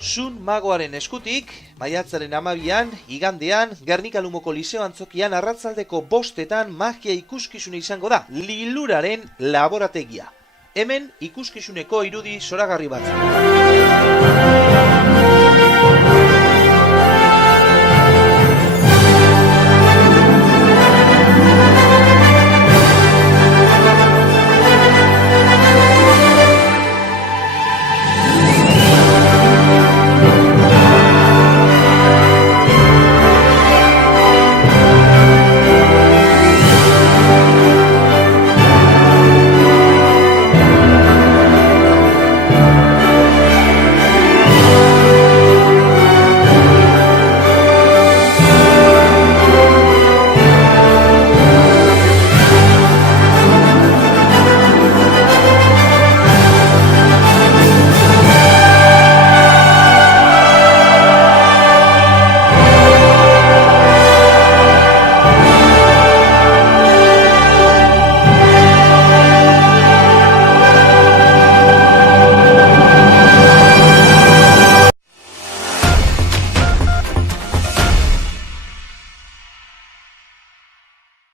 Sun Magoaren eskutik, maiatzaren 12an, igandean, Gernika Lumoko Liseo Antzokian arratsaldeko 5etan magia ikuskizuna izango da, Liluraren laborategia. Hemen ikuskizuneko irudi zoragarri batzuk.